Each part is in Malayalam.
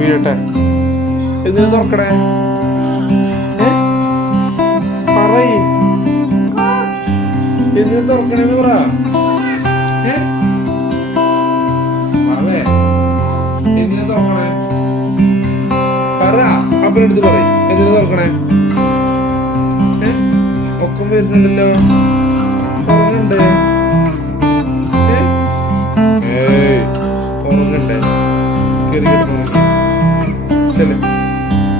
വീഴട്ടെ. എന്തിനാ തുറക്കണേ? പറയ്, എന്തിനാ തുറക്കണേന്ന് പറ. എന്തിനാ തുറക്കണേ? പറ, അപ്പനടുത്ത് പറയും. എന്തിനാ തുറക്കണേ? ഒക്കം വരുന്നുണ്ടല്ലോ, ഉറങ്ങണ്ടേ? ഉറങ്ങണ്ടേ? കേറി കിടന്നുറങ്ങി. ചെല്ലേ,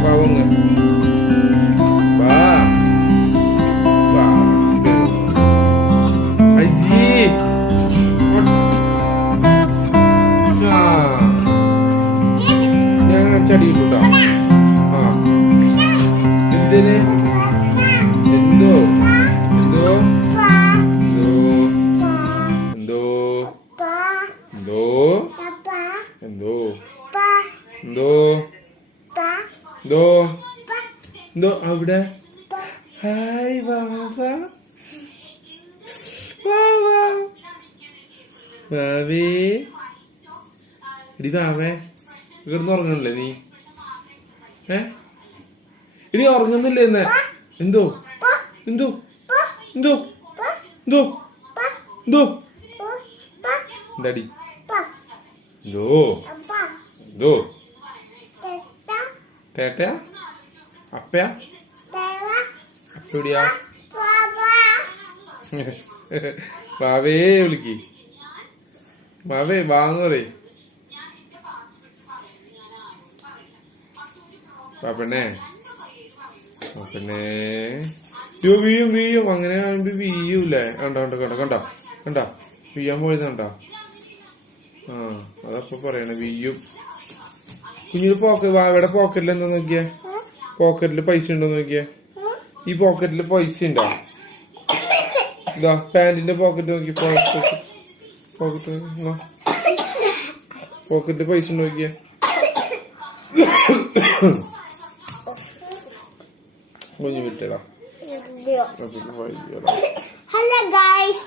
വാ ഉറങ്ങ്. വാ വാ. അയ്യേ, ഞാൻ ചടിയിട്ടോ. ആ, എന്തിന്? എന്തോ എന്തോ എന്തോ എന്തോ എന്തോ എന്തോ എന്തോ എന്തോ അവിടെ. ഹായ് വാവാ, വാവാ വാവേ. ഇടി വാവേ, കിടന്ന് ഉറങ്ങണല്ലേ നീ? ഇനി ഉറങ്ങുന്നില്ലേ എന്ന്? എന്തോ എന്തോ എന്തോ എന്തോ എന്തോ എന്താടി? എന്തോ എന്തോ തേട്ടയാ? അപ്പയാ? അപ്പടിയാ? വാവേ വിളിക്ക്. വാവേ വാന്ന് പറയ്. പാപ്പണ്ണേ, പാപ്പണ്ണേ. വീഴും വീഴും. അങ്ങനെ കാണുമ്പോ വീയൂലേ? കണ്ടോ കണ്ടോ കണ്ടോ കണ്ടോ കണ്ടോ? വീയാൻ പോയത് കണ്ടോ? ആ, അതപ്പൊ പറയണേ, വീയും. കുഞ്ഞിന് വാവയുടെ പോക്കറ്റിൽ എന്താ നോക്കിയേ? പോക്കറ്റില് പൈസ ഉണ്ടോ നോക്കിയേ? ഈ പോക്കറ്റില് പൈസ ഉണ്ടോ? ഇതാ പാന്റിന്റെ പോക്കറ്റ് നോക്കി. പോക്കറ്റ് പോക്കറ്റില് പൈസ ഉണ്ടോ നോക്കിയേ? കുഞ്ഞു വിട്ടടാ. Hello guys.